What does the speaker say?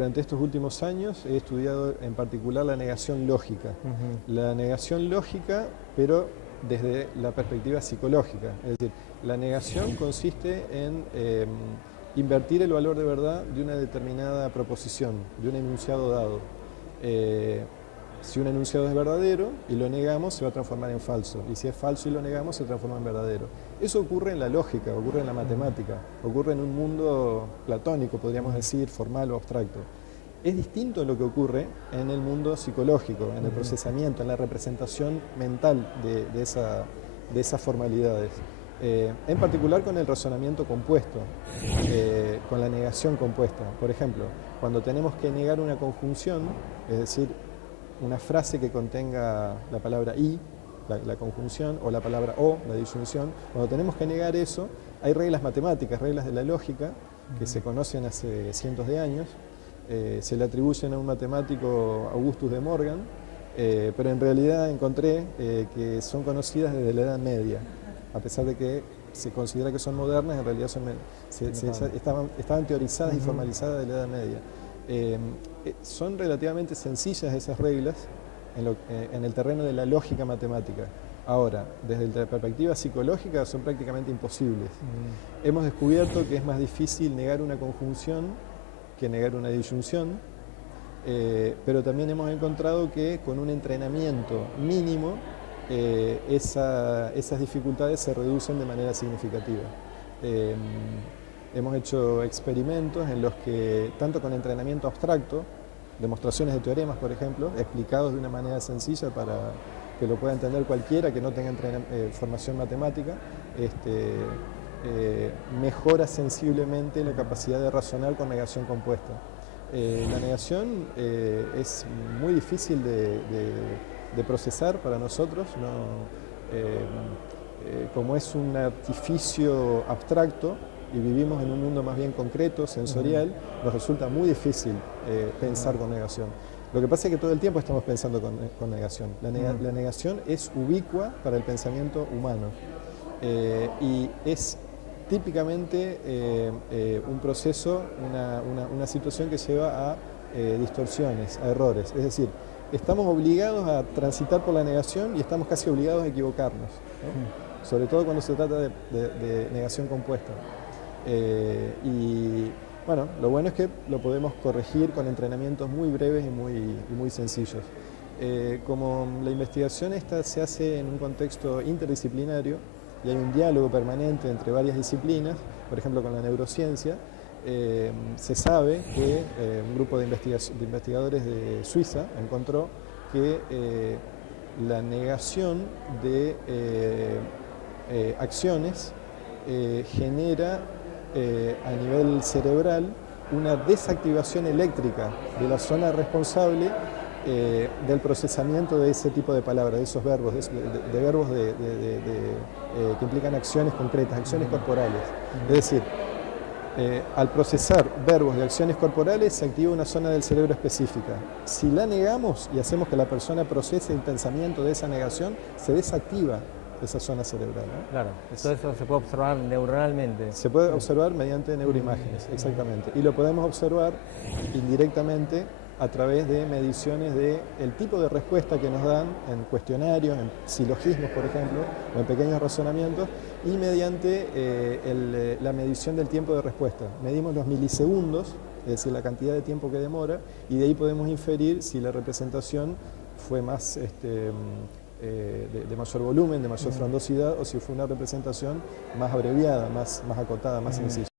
durante estos últimos años he estudiado en particular la negación lógica. La negación lógica, pero desde la perspectiva psicológica. Es decir, la negación consiste en invertir el valor de verdad de una determinada proposición, de un enunciado dado. Si un enunciado es verdadero y lo negamos, se va a transformar en falso. Y si es falso y lo negamos, se transforma en verdadero. Eso ocurre en la lógica, ocurre en la matemática, ocurre en un mundo platónico, podríamos decir, formal o abstracto. Es distinto lo que ocurre en el mundo psicológico, en el procesamiento, en la representación mental de esas formalidades. En particular con el razonamiento compuesto, con la negación compuesta. Por ejemplo, cuando tenemos que negar una conjunción, es decir, una frase que contenga la palabra y, la conjunción, o la palabra o, la disyunción, cuando tenemos que negar eso, hay reglas matemáticas, reglas de la lógica, que se conocen hace cientos de años, se le atribuyen a un matemático Augustus de Morgan, pero en realidad encontré que son conocidas desde la Edad Media, a pesar de que se considera que son modernas, en realidad estaban teorizadas y formalizadas de la Edad Media. Son relativamente sencillas esas reglas en el terreno de la lógica matemática. Ahora, desde la perspectiva psicológica son prácticamente imposibles. Hemos descubierto que es más difícil negar una conjunción que negar una disyunción, pero también hemos encontrado que con un entrenamiento mínimo esas dificultades se reducen de manera significativa. Hemos hecho experimentos en los que, tanto con entrenamiento abstracto, demostraciones de teoremas, por ejemplo, explicados de una manera sencilla para que lo pueda entender cualquiera que no tenga formación matemática, mejora sensiblemente la capacidad de razonar con negación compuesta. La negación es muy difícil de procesar para nosotros, como es un artificio abstracto, y vivimos en un mundo más bien concreto, sensorial, nos resulta muy difícil pensar con negación. Lo que pasa es que todo el tiempo estamos pensando con negación. La negación es ubicua para el pensamiento humano y es típicamente un proceso, una situación que lleva a distorsiones, a errores. Es decir, estamos obligados a transitar por la negación y estamos casi obligados a equivocarnos, ¿no? Sobre todo cuando se trata de negación compuesta. Y bueno, lo bueno es que lo podemos corregir con entrenamientos muy breves y muy sencillos. Como la investigación esta se hace en un contexto interdisciplinario y hay un diálogo permanente entre varias disciplinas, por ejemplo con la neurociencia, se sabe que un grupo de investigadores de Suiza encontró que la negación de acciones genera a nivel cerebral una desactivación eléctrica de la zona responsable del procesamiento de ese tipo de palabras, de esos verbos, de verbos que implican acciones concretas, acciones corporales. Es decir, al procesar verbos de acciones corporales se activa una zona del cerebro específica. Si la negamos y hacemos que la persona procese el pensamiento de esa negación, se desactiva esa zona cerebral, ¿no? Claro, todo eso se puede observar neuronalmente. Se puede observar mediante neuroimágenes, exactamente. Y lo podemos observar indirectamente a través de mediciones del tipo de respuesta que nos dan en cuestionarios, en silogismos, por ejemplo, o en pequeños razonamientos, y mediante la medición del tiempo de respuesta. Medimos los milisegundos, es decir, la cantidad de tiempo que demora, y de ahí podemos inferir si la representación fue más de mayor volumen, de mayor frondosidad, o si fue una representación más abreviada, más acotada, más sencilla.